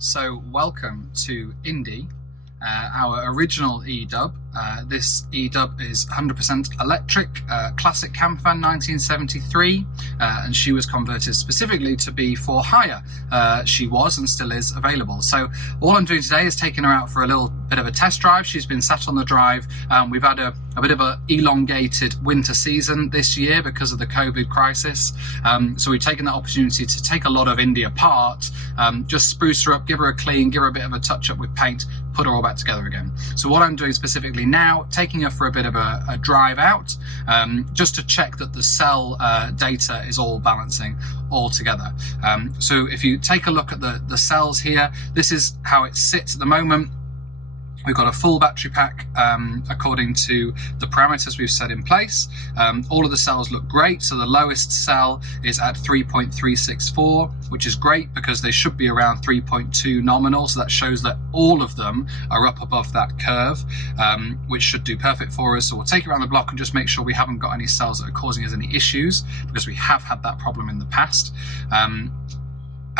So welcome to Indy, our original eDub. This eDub is 100% electric, classic campervan 1973, and she was converted specifically to be for hire. She was and still is available. So all I'm doing today is taking her out for a little bit of a test drive. She's been sat on the drive. We've had a bit of an elongated winter season this year because of the COVID crisis. So we've taken that opportunity to take a lot of Indy apart, just spruce her up, give her a clean, give her a bit of a touch up with paint, put her all back together again. So what I'm doing specifically now, taking her for a bit of a drive out, just to check that the cell data is all balancing all together. So if you take a look at the cells here, this is how it sits at the moment. We've got a full battery pack according to the parameters we've set in place. All of the cells look great. So the lowest cell is at 3.364, which is great because they should be around 3.2 nominal. So that shows that all of them are up above that curve, which should do perfect for us. So we'll take it around the block and just make sure we haven't got any cells that are causing us any issues, because we have had that problem in the past.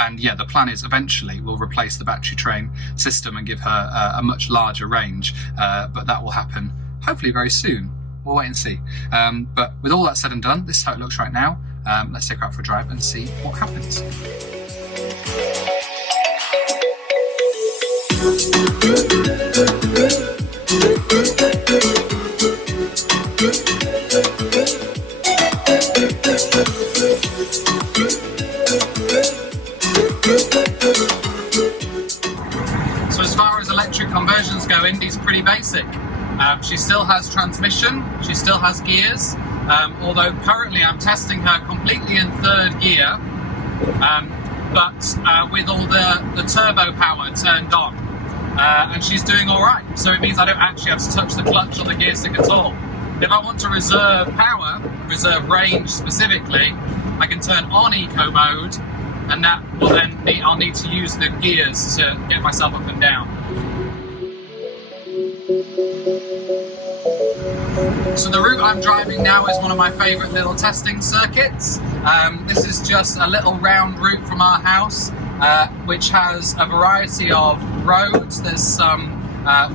And yeah, the plan is eventually we'll replace the battery train system and give her a much larger range, but that will happen hopefully very soon. We'll wait and see. But with all that said and done, this is how it looks right now. Let's take her out for a drive and see what happens. So as far as electric conversions go, Indy's pretty basic. She still has transmission, she still has gears, although currently I'm testing her completely in third gear, but with all the turbo power turned on, and she's doing all right. So it means I don't actually have to touch the clutch or the gear stick at all. If I want to reserve power, reserve range specifically, I can turn on eco mode, and that will then mean I'll need to use the gears to get myself up and down. So the route I'm driving now is one of my favourite little testing circuits. This is just a little round route from our house, which has a variety of roads. There's some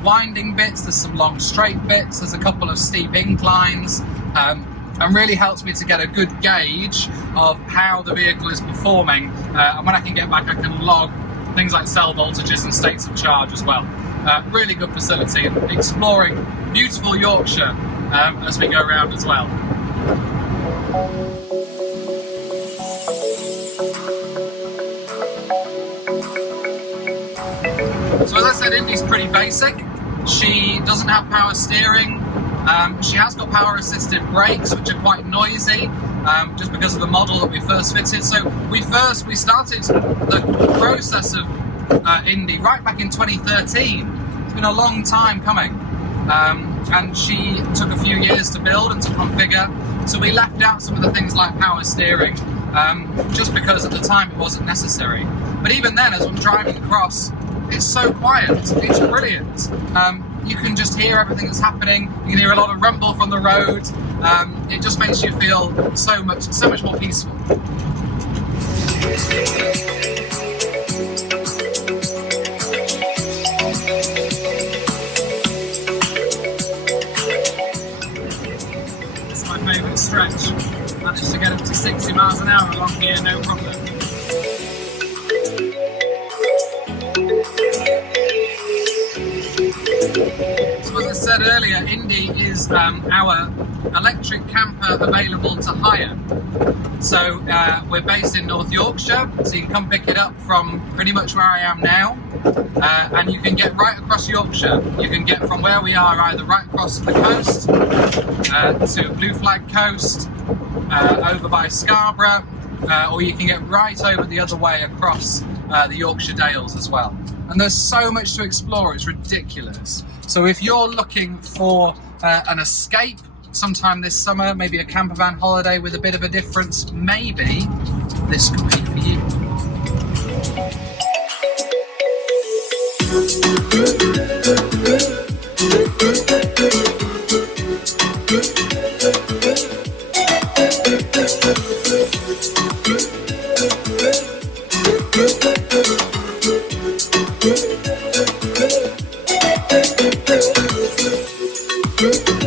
winding bits, there's some long straight bits, there's a couple of steep inclines, and really helps me to get a good gauge of how the vehicle is performing, and when I can get back I can log things like cell voltages and states of charge as well. Really good facility, and exploring beautiful Yorkshire as we go around as well. So as I said, Indy's pretty basic. She doesn't have power steering. She has got power assisted brakes, which are quite noisy, just because of the model that we first fitted. So we started the process of Indy right back in 2013. It's been a long time coming, and she took a few years to build and to configure. So we left out some of the things like power steering, just because at the time it wasn't necessary. But even then, as I'm driving across, it's so quiet. It's brilliant. You can just hear everything that's happening. You can hear a lot of rumble from the road. It just makes you feel so much more peaceful. It's my favourite stretch. Managed to get up to 60 miles an hour along here, no problem. So as I said earlier, Indy is our electric camper available to hire. So we're based in North Yorkshire, so you can come pick it up from pretty much where I am now, and you can get right across Yorkshire. You can get from where we are either right across the coast to Blue Flag Coast, over by Scarborough, or you can get right over the other way across the Yorkshire Dales as well. And there's so much to explore, it's ridiculous. So if you're looking for an escape sometime this summer, maybe a campervan holiday with a bit of a difference, maybe this could be for you. Bye.